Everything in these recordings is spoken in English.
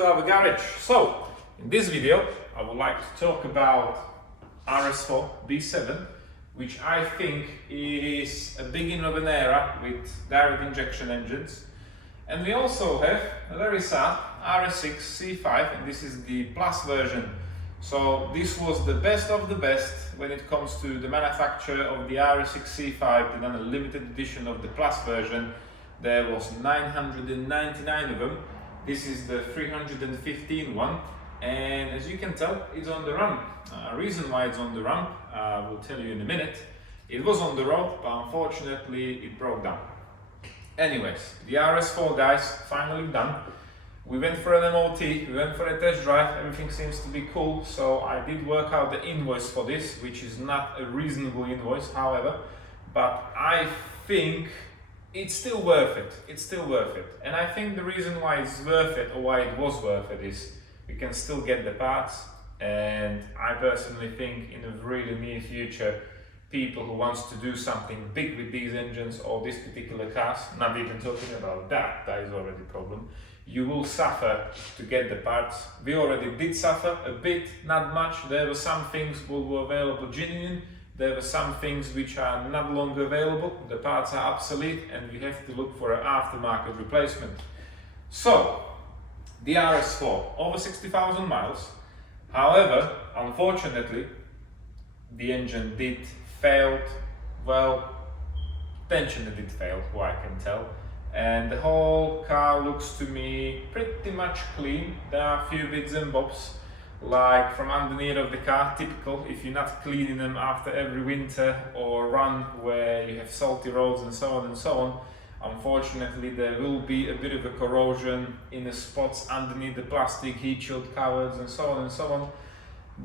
to our garage. So, in this video, I would like to talk about RS4 B7, which I think is a beginning of an era with direct injection engines. And we also have a very sad RS6 C5, and this is the plus version. So this was the best of the best when it comes to the manufacture of the RS6 C5. They done a limited edition of the plus version. There was 999 of them. This is the 315 one, and as you can tell, it's on the run. Reason why it's on the run, I will tell you in a minute. It was on the road, but unfortunately it broke down. Anyways, the RS4 guys finally done. We went for an MOT, we went for a test drive, everything seems to be cool, so I did work out the invoice for this, which is not a reasonable invoice, however, but I think it's still worth it. It's still worth it. And I think the reason why it's worth it, or why it was worth it, is we can still get the parts. And I personally think in a really near future, people who wants to do something big with these engines or this particular cars, not even talking about that is already a problem, you will suffer to get the parts. We already did suffer a bit, not much. There were some things that were available genuine. There are some things which are not longer available, the parts are obsolete, and we have to look for an aftermarket replacement. So, the RS4, over 60,000 miles. However, unfortunately, the engine did fail. Well, tensioner did fail, who I can tell. And the whole car looks to me pretty much clean. There are a few bits and bobs, like from underneath of the car, typical if you're not cleaning them after every winter or run where you have salty roads and so on and so on. Unfortunately, there will be a bit of a corrosion in the spots underneath the plastic heat shield covers and so on and so on.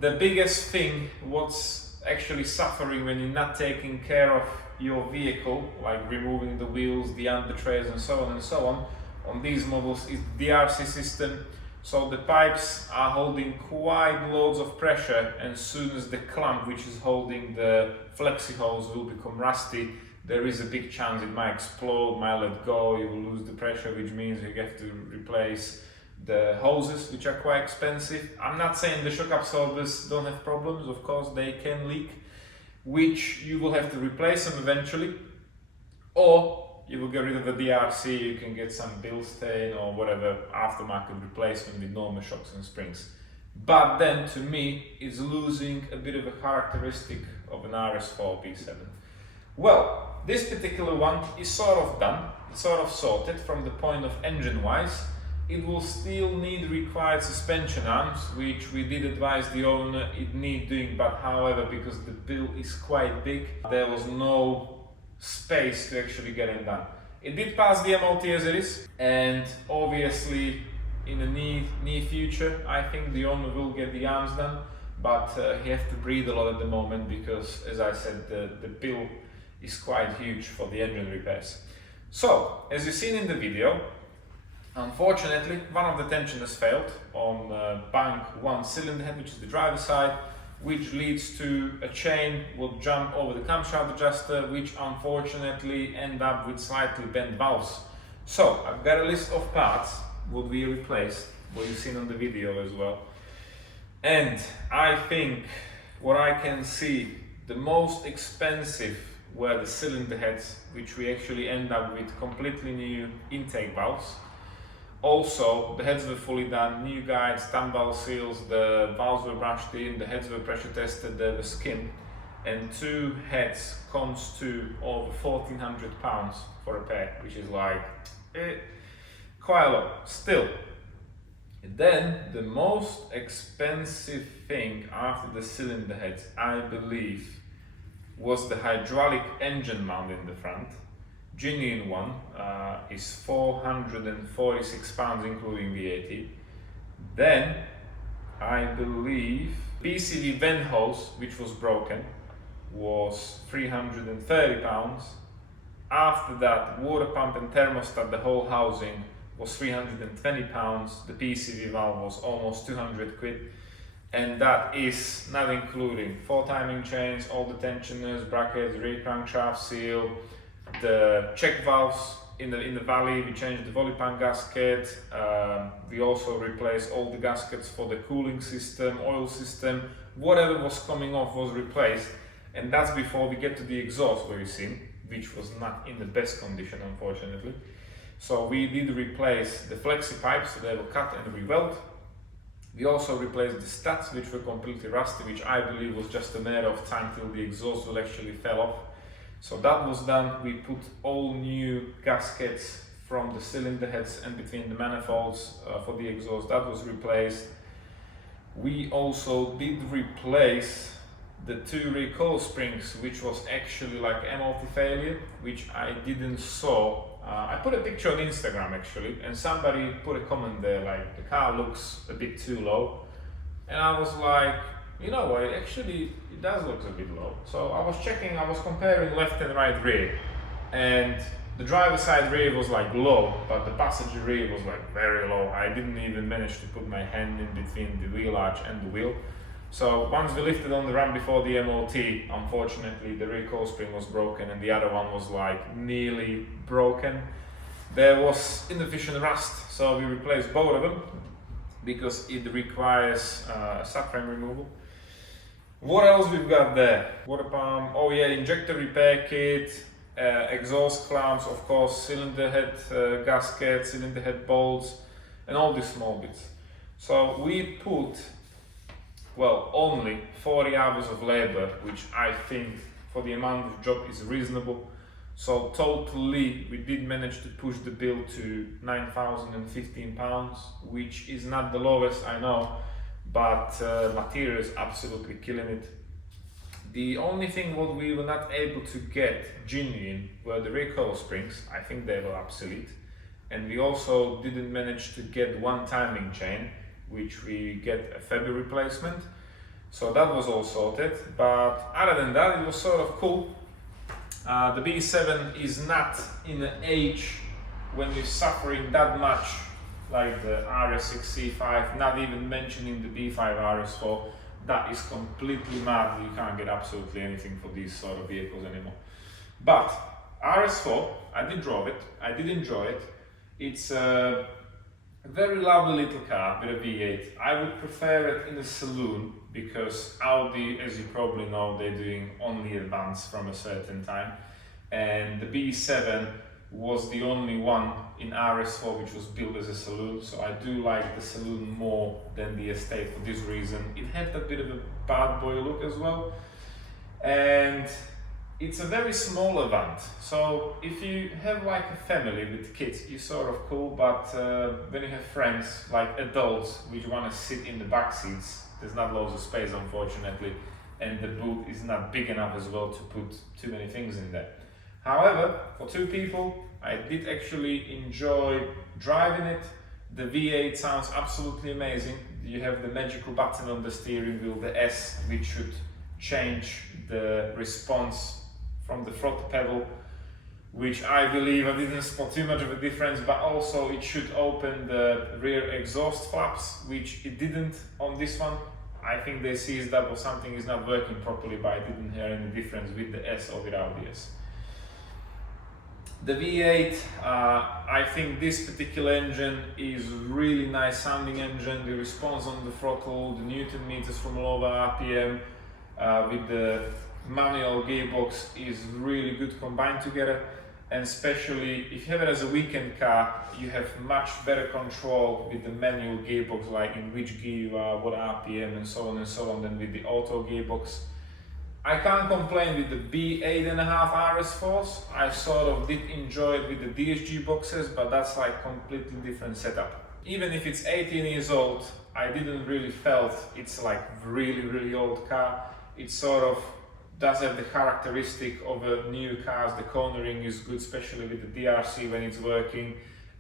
The biggest thing what's actually suffering when you're not taking care of your vehicle, like removing the wheels, the under trays and so on these models, is the DRC system. So the pipes are holding quite loads of pressure, and as soon as the clamp which is holding the flexi hose will become rusty, there is a big chance it might explode, might let go, you will lose the pressure, which means you have to replace the hoses, which are quite expensive. I'm not saying the shock absorbers don't have problems, of course they can leak, which you will have to replace them eventually, or you will get rid of the DRC, you can get some Bilstein or whatever aftermarket replacement with normal shocks and springs. But then, to me, it's losing a bit of a characteristic of an RS4 B7. Well, this particular one is sort of done, it's sort of sorted from the point of engine-wise. It will still need required suspension arms, which we did advise the owner it need doing, but however, because the bill is quite big, there was no space to actually get it done. It did pass the MOT as it is, and obviously in the near future I think the owner will get the arms done, but he has to breathe a lot at the moment because, as I said, the bill is quite huge for the engine repairs. So, as you've seen in the video, unfortunately one of the tensioners failed on bank one cylinder head, which is the driver's side, which leads to a chain will jump over the camshaft adjuster, which unfortunately end up with slightly bent valves. So I've got a list of parts would be replaced, what you've seen on the video as well. And I think what I can see, the most expensive were the cylinder heads, which we actually end up with completely new intake valves. Also, the heads were fully done, new guides, dumbbell seals, the valves were brushed in, the heads were pressure tested, they were skinned, and two heads comes to over £1,400 for a pair, which is like quite a lot still. And then the most expensive thing after the cylinder heads, I believe, was the hydraulic engine mount in the front. Genuine one is £446 including VAT. Then I believe PCV vent hose, which was broken, was £330. After that, water pump and thermostat, the whole housing, was £320. The PCV valve was almost 200 quid. And that is not including 4 timing chains, all the tensioners, brackets, rear crankshaft seal, the check valves, in the valley. We changed the volley pan gasket. We also replaced all the gaskets for the cooling system, oil system, whatever was coming off was replaced. And that's before we get to the exhaust very soon, which was not in the best condition, unfortunately. So we did replace the flexi pipes, so they were cut and re-weld. We also replaced the studs, which were completely rusty, which I believe was just a matter of time till the exhaust will actually fell off. So that was done. We put all new gaskets from the cylinder heads and between the manifolds for the exhaust. That was replaced. We also did replace the 2 recoil springs, which was actually like MOT failure, which I didn't saw. I put a picture on Instagram actually, and somebody put a comment there like, the car looks a bit too low. And I was like, you know what, it does look a bit low. So I was checking, I was comparing left and right rear, and the driver's side rear was like low, but the passenger rear was like very low. I didn't even manage to put my hand in between the wheel arch and the wheel. So once we lifted on the ramp before the MOT, unfortunately the recoil spring was broken and the other one was like nearly broken. There was inefficient rust, so we replaced both of them because it requires subframe removal. What else we've got there? Water pump, oh yeah, injector repair kit, exhaust clamps, of course, cylinder head gasket, cylinder head bolts, and all these small bits. So we put, well, only 40 hours of labor, which I think for the amount of job is reasonable. So totally we did manage to push the bill to £9,015, which is not the lowest, I know, but material is absolutely killing it. The only thing what we were not able to get genuine were the recoil springs. I think they were obsolete. And we also didn't manage to get one timing chain, which we get a February replacement. So that was all sorted, but other than that, it was sort of cool. The B7 is not in an age when you're suffering that much like the RS6 C5, not even mentioning the B5 RS4. That is completely mad. You can't get absolutely anything for these sort of vehicles anymore. But RS4, I did drive it, I did enjoy it. It's a very lovely little car with a V8. I would prefer it in a saloon because Audi, as you probably know, they're doing only advance from a certain time. And the B7 was the only one in RS4 which was built as a saloon, so I do like the saloon more than the estate for this reason. It had a bit of a bad boy look as well, and it's a very small Avant, so if you have like a family with kids, you're sort of cool, but when you have friends, like adults, which want to sit in the back seats, there's not loads of space unfortunately, and the boot is not big enough as well to put too many things in there. However, for 2 people, I did actually enjoy driving it. The V8 sounds absolutely amazing. You have the magical button on the steering wheel, the S, which should change the response from the throttle pedal, which I believe I didn't spot too much of a difference, but also it should open the rear exhaust flaps, which it didn't on this one. I think they seized that or something is not working properly, but I didn't hear any difference with the S or without the S. The V8, I think this particular engine is really nice sounding engine. The response on the throttle, the Newton meters from lower RPM with the manual gearbox is really good combined together. And especially if you have it as a weekend car, you have much better control with the manual gearbox, like in which gear you are, what RPM and so on, than with the auto gearbox. I can't complain with the B8.5 RS4s. I sort of did enjoy it with the DSG boxes, but that's like completely different setup. Even if it's 18 years old, I didn't really felt it's like really old car. It sort of does have the characteristic of a new cars. The cornering is good, especially with the DRC when it's working,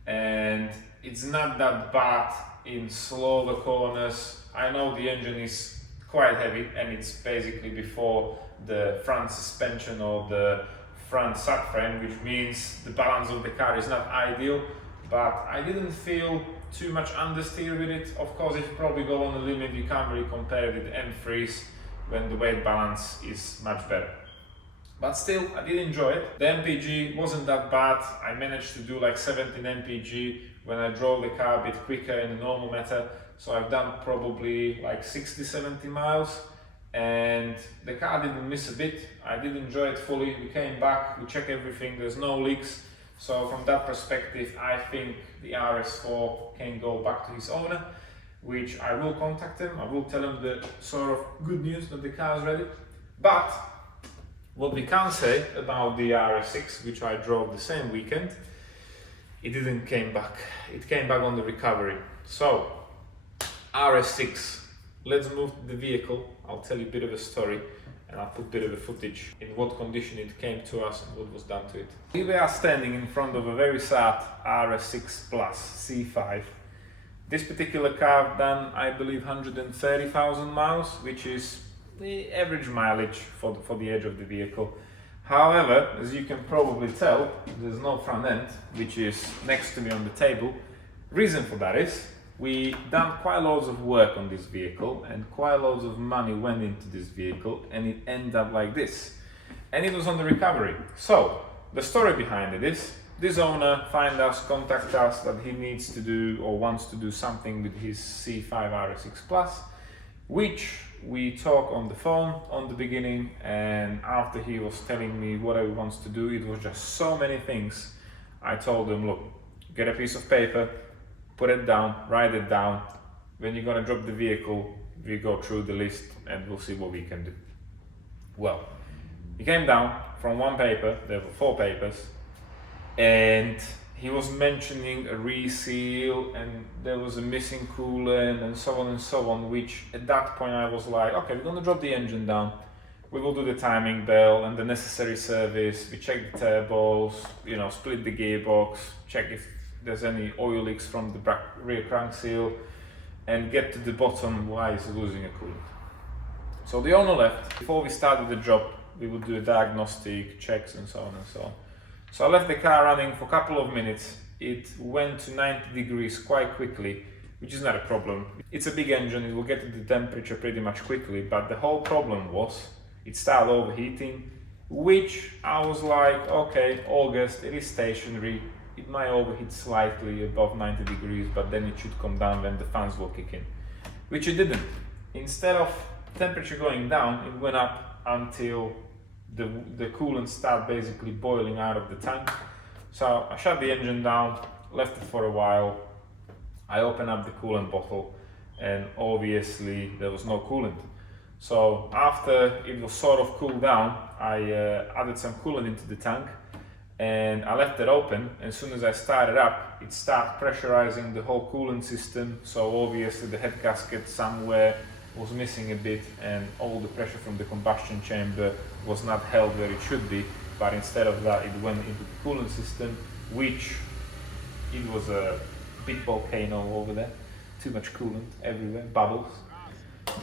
and it's not that bad in slower corners. I know the engine is quite heavy and it's basically before the front suspension or the front subframe, which means the balance of the car is not ideal, but I didn't feel too much understeer with it. Of course, if you probably go on the limit, you can't really compare with the M3s when the weight balance is much better. But still, I did enjoy it. The MPG wasn't that bad. I managed to do like 17 MPG when I drove the car a bit quicker in a normal method. So I've done probably like 60-70 miles, and the car didn't miss a bit. I did enjoy it fully. We came back, we checked everything, there's no leaks. So from that perspective, I think the RS4 can go back to his owner, which I will contact him. I will tell him the sort of good news that the car is ready. But what we can't say about the RS6, which I drove the same weekend, it didn't came back. It came back on the recovery. So RS6, let's move to the vehicle. I'll tell you a bit of a story, and I'll put a bit of a footage in what condition it came to us and what was done to it. We were standing in front of a very sad RS6 Plus C5. This particular car done, I believe, 130,000 miles, which is the average mileage for the age of the vehicle. However, as you can probably tell, there's no front end, which is next to me on the table. Reason for that is we done quite loads of work on this vehicle, and quite loads of money went into this vehicle, and it ended up like this. And it was on the recovery. So the story behind it is this owner find us, contact us that he needs to do or wants to do something with his C5 RS6 Plus, which we talk on the phone on the beginning, and after he was telling me what he wants to do, it was just so many things. I told him, look, get a piece of paper, put it down, write it down. When you're gonna drop the vehicle, we go through the list and we'll see what we can do. Well, he came down from one paper, there were 4 papers, and he was mentioning a reseal, and there was a missing coolant, and so on, which at that point I was like, okay, we're gonna drop the engine down, we will do the timing belt and the necessary service, we check the turbos, you know, split the gearbox, check if there's any oil leaks from the rear crank seal, and get to the bottom why it's losing a coolant. So the owner left. Before we started the job, we would do a diagnostic, checks and so on and so on. So I left the car running for a couple of minutes. It went to 90 degrees quite quickly, which is not a problem. It's a big engine, it will get to the temperature pretty much quickly, but the whole problem was it started overheating, which I was like, okay, August, it is stationary, it might overheat slightly above 90 degrees, but then it should come down when the fans will kick in, which it didn't. Instead of temperature going down, it went up until the coolant started basically boiling out of the tank. So I shut the engine down, left it for a while. I opened up the coolant bottle, and obviously there was no coolant. So after it was sort of cooled down, I added some coolant into the tank, and I left it open. As soon as I started up, it started pressurizing the whole coolant system. So obviously the head gasket somewhere was missing a bit, and all the pressure from the combustion chamber was not held where it should be, but instead of that it went into the coolant system, which it was a big volcano over there, too much coolant everywhere, bubbles.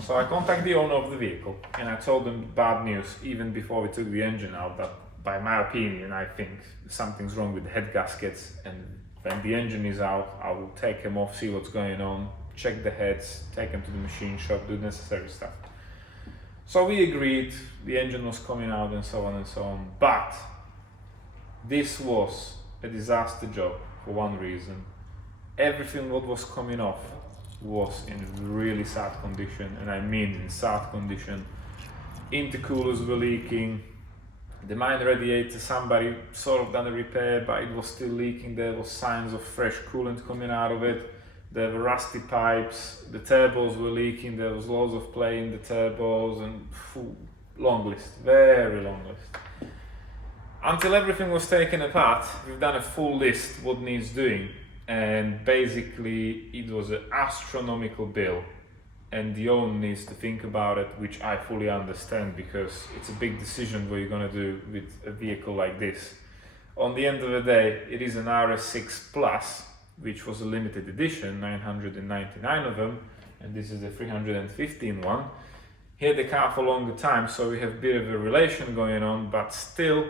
So I contacted the owner of the vehicle and I told them bad news even before we took the engine out, that by my opinion I think something's wrong with the head gaskets, and when the engine is out I will take them off, see what's going on, check the heads, take them to the machine shop, do the necessary stuff. So we agreed, the engine was coming out and so on, but this was a disaster job for one reason. Everything what was coming off was in really sad condition, and I mean in sad condition. Intercoolers were leaking, the main radiator, somebody sort of done a repair, but it was still leaking. There was signs of fresh coolant coming out of it. There were rusty pipes, the turbos were leaking, there was loads of play in the turbos, and long list, very long list. Until everything was taken apart, we've done a full list what needs doing, and basically it was an astronomical bill, and the owner needs to think about it, which I fully understand, because it's a big decision what you're going to do with a vehicle like this. On the end of the day, it is an RS6 Plus, which was a limited edition, 999 of them, and this is the 315 one. He had the car for a longer time, so we have a bit of a relation going on, but still,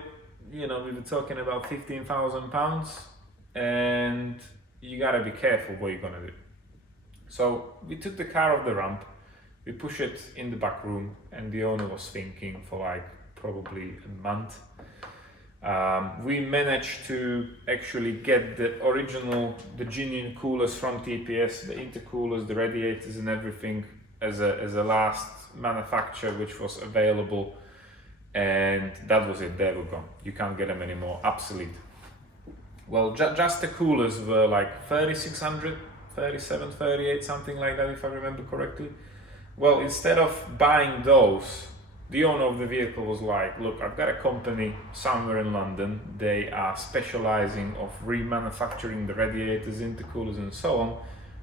you know, we were talking about £15,000, and you gotta be careful what you're gonna do. So we took the car off the ramp, we pushed it in the back room, and the owner was thinking for like probably a month. We managed to actually get the genuine coolers from TPS, the intercoolers, the radiators and everything as a last manufacturer which was available, and that was it. They were gone. You can't get them anymore. Obsolete. Well, just the coolers were like 3,600, 37, 38, something like that, if I remember correctly. Well, instead of buying those, the owner of the vehicle was like, look, I've got a company somewhere in London. They are specializing of remanufacturing the radiators, intercoolers and so on.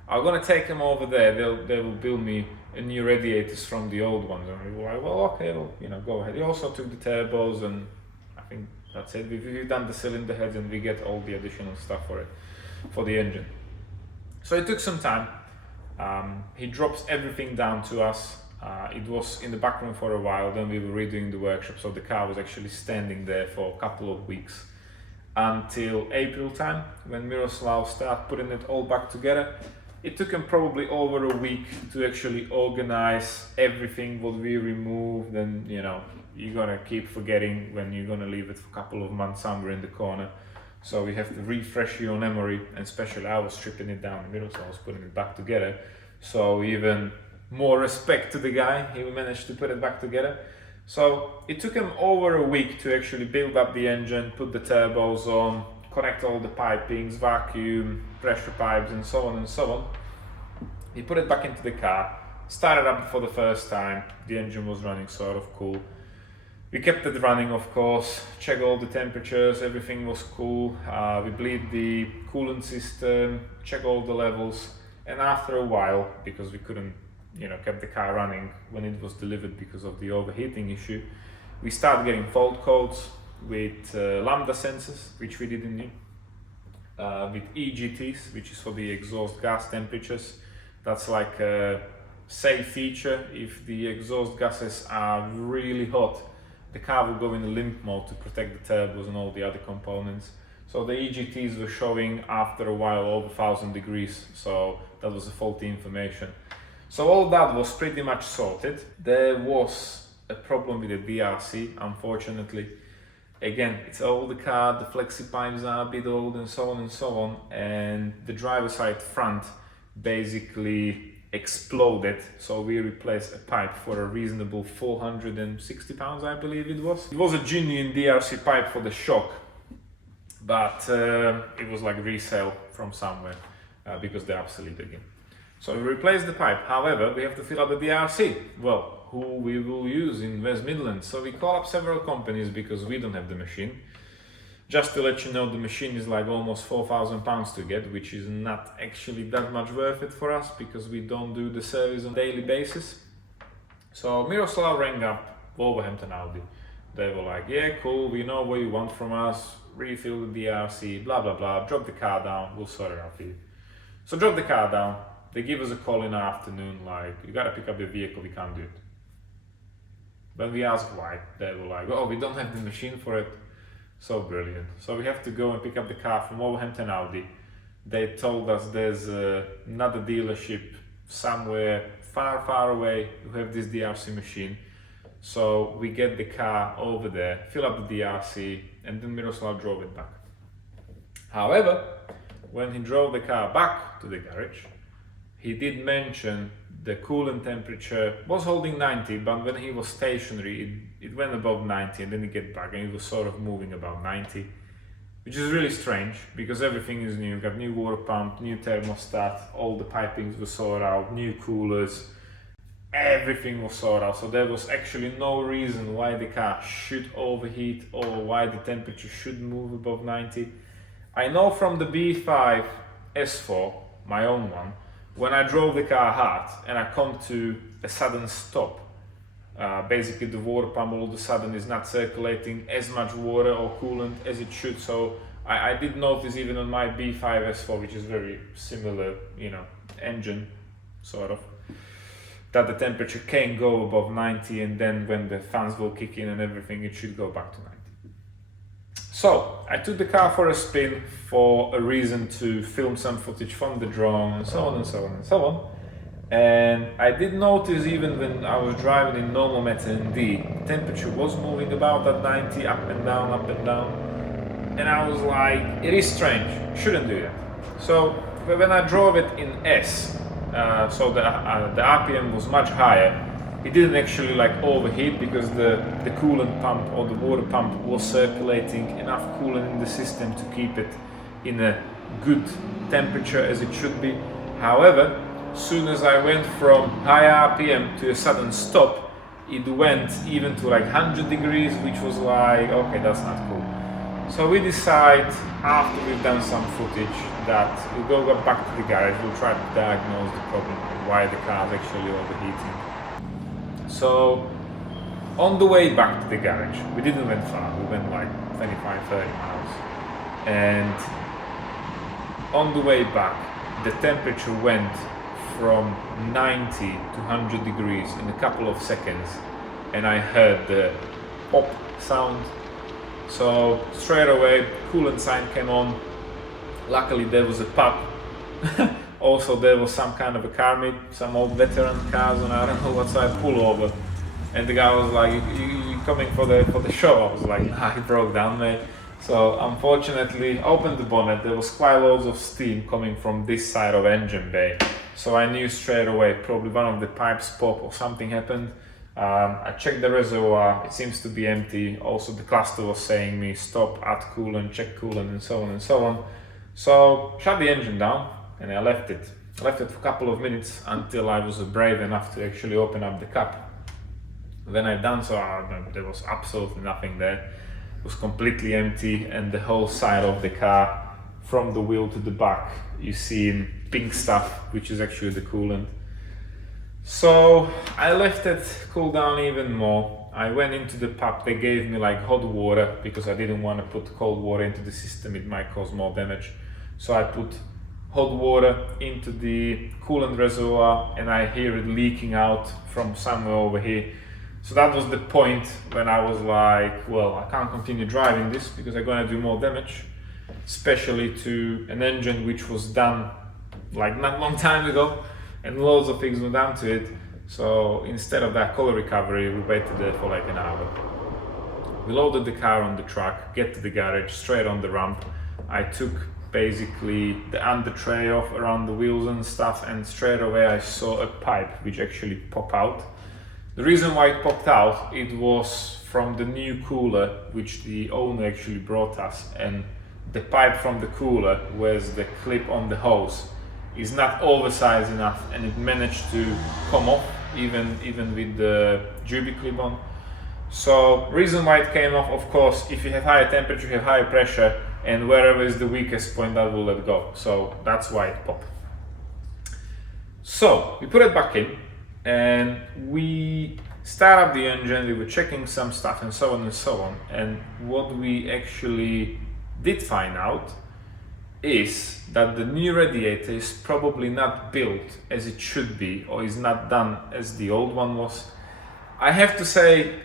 I'm gonna take them over there. They will build me a new radiators from the old ones. And we were like, well, okay, well, go ahead. He also took the turbos, and I think that's it. We've done the cylinder heads, and we get all the additional stuff for the engine. So it took some time. He drops everything down to us. It was in the back room for a while. Then we were redoing the workshop, so the car was actually standing there for a couple of weeks until April time, when Miroslav started putting it all back together. It took him probably over a week to actually organize everything what we removed, and you're gonna keep forgetting when you're gonna leave it for a couple of months somewhere in the corner. So we have to refresh your memory, and especially I was stripping it down, Miroslav was putting it back together. So even more respect to the guy, he managed to put it back together. So it took him over a week to actually build up the engine, put the turbos on, connect all the pipings, vacuum, pressure pipes and so on and so on. He put it back into the car, started up for the first time. The engine was running sort of cool. We kept it running, of course, check all the temperatures, everything was cool. We bleed the coolant system, check all the levels, and after a while, because we couldn't kept the car running when it was delivered because of the overheating issue, we started getting fault codes with lambda sensors, which we didn't need, with EGTs, which is for the exhaust gas temperatures. That's like a safe feature. If the exhaust gases are really hot, the car will go in limp mode to protect the turbos and all the other components. So the EGTs were showing after a while over 1,000 degrees, so that was a faulty information. So all that was pretty much sorted. There was a problem with the DRC, unfortunately. Again, it's an older car, the flexi pipes are a bit old and so on and so on, and the driver's side front basically exploded, so we replaced a pipe for a reasonable 460 pounds, I believe it was. It was a genuine DRC pipe for the shock, but it was like resale from somewhere because they're obsolete again. So we replaced the pipe. However, we have to fill up the DRC. Well, who we will use in West Midlands? So we call up several companies because we don't have the machine. Just to let you know, the machine is like almost 4,000 pounds to get, which is not actually that much worth it for us because we don't do the service on a daily basis. So Miroslav rang up Wolverhampton Audi. They were like, yeah, cool, we know what you want from us, refill the DRC, blah, blah, blah, drop the car down, we'll sort it out for you. So drop the car down. They give us a call in the afternoon, like, you gotta pick up your vehicle, we can't do it. When we asked why, they were like, oh, we don't have the machine for it. So brilliant. So we have to go and pick up the car from Wolverhampton Audi. They told us there's another dealership somewhere far, far away who have this DRC machine. So we get the car over there, fill up the DRC, and then Miroslav drove it back. However, when he drove the car back to the garage, he did mention the coolant temperature was holding 90, but when he was stationary, it went above 90 and then it get back and it was sort of moving about 90, which is really strange because everything is new. Got new water pump, new thermostat, all the pipings were sorted out, new coolers, everything was sorted out. So there was actually no reason why the car should overheat or why the temperature should move above 90. I know from the B5 S4, my own one, when I drove the car hard and I come to a sudden stop, basically the water pump all of a sudden is not circulating as much water or coolant as it should. So I did notice even on my B5 S4, which is very similar, engine sort of, that the temperature can go above 90, and then when the fans will kick in and everything, it should go back to 90. So I took the car for a spin for a reason to film some footage from the drone and so on and so on and so on. And I did notice even when I was driving in normal method in D, the temperature was moving about at 90, up and down, up and down. And I was like, it is strange, shouldn't do that. So when I drove it in S, so the RPM was much higher, it didn't actually like overheat because the coolant pump or the water pump was circulating enough coolant in the system to keep it in a good temperature as it should be. However, as soon as I went from high RPM to a sudden stop, it went even to like 100 degrees, which was like, okay, that's not cool. So we decide, after we've done some footage, that we'll go back to the garage, we'll try to diagnose the problem, why the car is actually overheating. So on the way back to the garage, we didn't went far, we went like 25-30 miles. And on the way back, the temperature went from 90 to 100 degrees in a couple of seconds, and I heard the pop sound. So straight away, coolant sign came on. Luckily there was a pub. Also there was some kind of a car meet, some old veteran cars, and I don't know what, so I pull over. And the guy was like, you coming for the show? I was like, nah, he broke down, mate. So unfortunately, opened the bonnet, there was quite loads of steam coming from this side of engine bay. So I knew straight away, probably one of the pipes popped or something happened. I checked the reservoir, it seems to be empty. Also the cluster was saying me, stop, add coolant, check coolant, and so on and so on. So shut the engine down and I left it. I left it for a couple of minutes until I was brave enough to actually open up the cap. When I done so, there was absolutely nothing there. It was completely empty, and the whole side of the car, from the wheel to the back, you see pink stuff, which is actually the coolant. So I left it cool down even more. I went into the pub, they gave me like hot water because I didn't want to put cold water into the system, it might cause more damage. So I put hot water into the coolant reservoir and I hear it leaking out from somewhere over here. So that was the point when I was like, well, I can't continue driving this because I'm going to do more damage, especially to an engine which was done like not long time ago and loads of things were done to it. So instead of that color recovery, we waited there for like an hour. We loaded the car on the truck, get to the garage, straight on the ramp. I took basically the under tray off around the wheels and stuff, and straight away I saw a pipe which actually popped out. The reason why it popped out, it was from the new cooler which the owner actually brought us, and the pipe from the cooler was the clip on the hose is not oversized enough, and it managed to come off even with the Juby clip on. So reason why it came off, of course, if you have higher temperature, you have higher pressure, and wherever is the weakest point, that will let go. So that's why it popped. So we put it back in and we start up the engine, we were checking some stuff and so on and so on. And what we actually did find out is that the new radiator is probably not built as it should be, or is not done as the old one was. I have to say,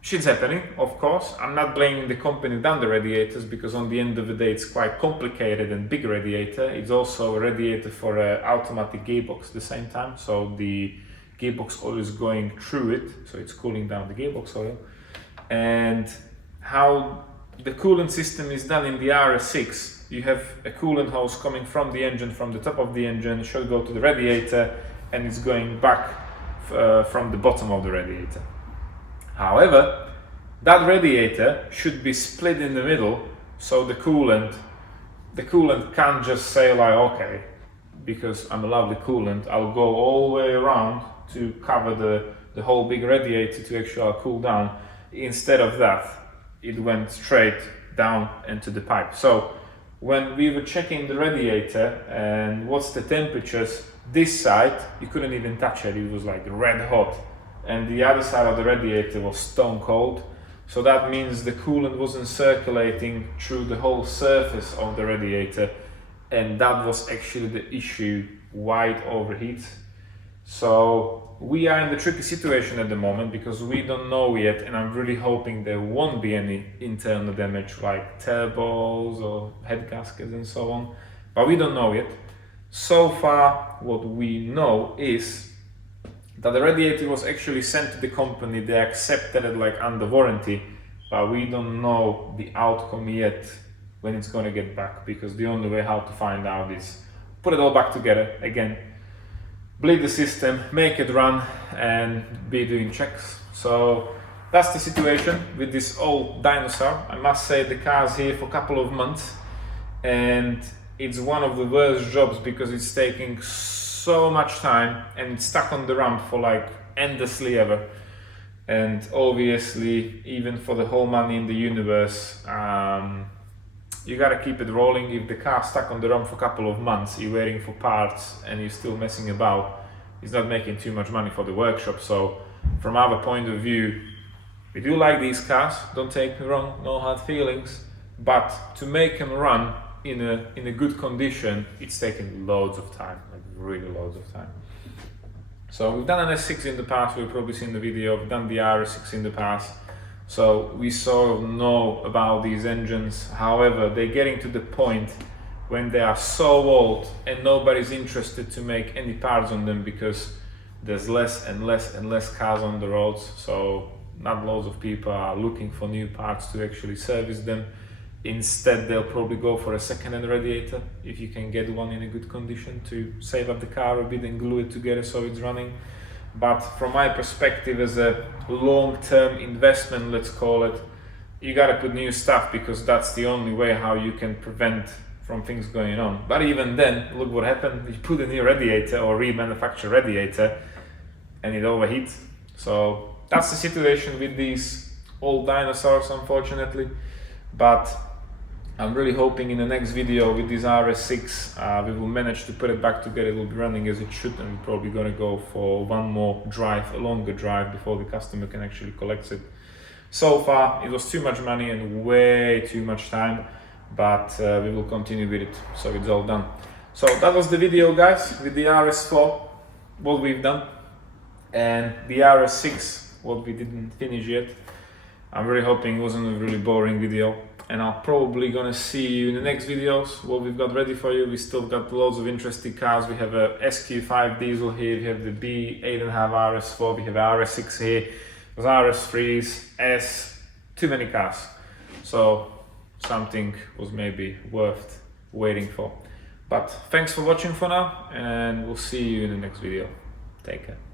shit's happening, of course. I'm not blaming the company that done the radiators, because on the end of the day it's quite complicated and big radiator. It's also a radiator for an automatic gearbox at the same time, so the gearbox oil is going through it, so it's cooling down the gearbox oil. And how the coolant system is done in the RS6, you have a coolant hose coming from the engine, from the top of the engine, it should go to the radiator, and it's going back from the bottom of the radiator. However, that radiator should be split in the middle, so the coolant can't just say like, okay, because I'm a lovely coolant, I'll go all the way around to cover the whole big radiator to actually cool down. Instead of that, it went straight down into the pipe. So when we were checking the radiator and what's the temperatures, this side, you couldn't even touch it, it was like red hot. And the other side of the radiator was stone cold. So that means the coolant wasn't circulating through the whole surface of the radiator, and that was actually the issue why it overheats. So we are in the tricky situation at the moment because we don't know yet, and I'm really hoping there won't be any internal damage like turbos or head gaskets and so on, but we don't know yet. So far, what we know is that the radiator was actually sent to the company. They accepted it like under warranty, but we don't know the outcome yet when it's going to get back, because the only way how to find out is put it all back together again, bleed the system, make it run, and be doing checks. So that's the situation with this old dinosaur. I must say the car's here for a couple of months, and it's one of the worst jobs because it's taking so much time and it's stuck on the ramp for like endlessly ever. And obviously, even for the whole money in the universe, you gotta keep it rolling. If the car's stuck on the ramp for a couple of months, you're waiting for parts and you're still messing about, it's not making too much money for the workshop. So from our point of view, we do like these cars, don't take me wrong, no hard feelings, but to make them run in a good condition, it's taking loads of time, like really loads of time. So we've done an RS6 in the past, we've probably seen the video, we've done the RS6 in the past, so we sort of know about these engines. However, they're getting to the point when they are so old and nobody's interested to make any parts on them because there's less and less and less cars on the roads, so not loads of people are looking for new parts to actually service them. Instead, they'll probably go for a second-hand radiator if you can get one in a good condition to save up the car a bit and glue it together so it's running. But from my perspective, as a long-term investment, let's call it, you gotta put new stuff because that's the only way how you can prevent from things going on. But even then, look what happened. You put a new radiator or remanufacture radiator and it overheats. So that's the situation with these old dinosaurs, unfortunately. But I'm really hoping in the next video with this RS6 we will manage to put it back together. It will be running as it should, and we're probably going to go for one more drive, a longer drive, before the customer can actually collect it. So far it was too much money and way too much time, but we will continue with it, so it's all done. So that was the video, guys, with the RS4, what we've done, and the RS6, what we didn't finish yet. I'm really hoping it wasn't a really boring video, and I'm probably gonna see you in the next videos, what we've got ready for you. We still got loads of interesting cars. We have a SQ5 diesel here, we have the B8.5 RS4, we have RS6 here, there's RS3s, S, too many cars. So something was maybe worth waiting for. But thanks for watching for now, and we'll see you in the next video. Take care.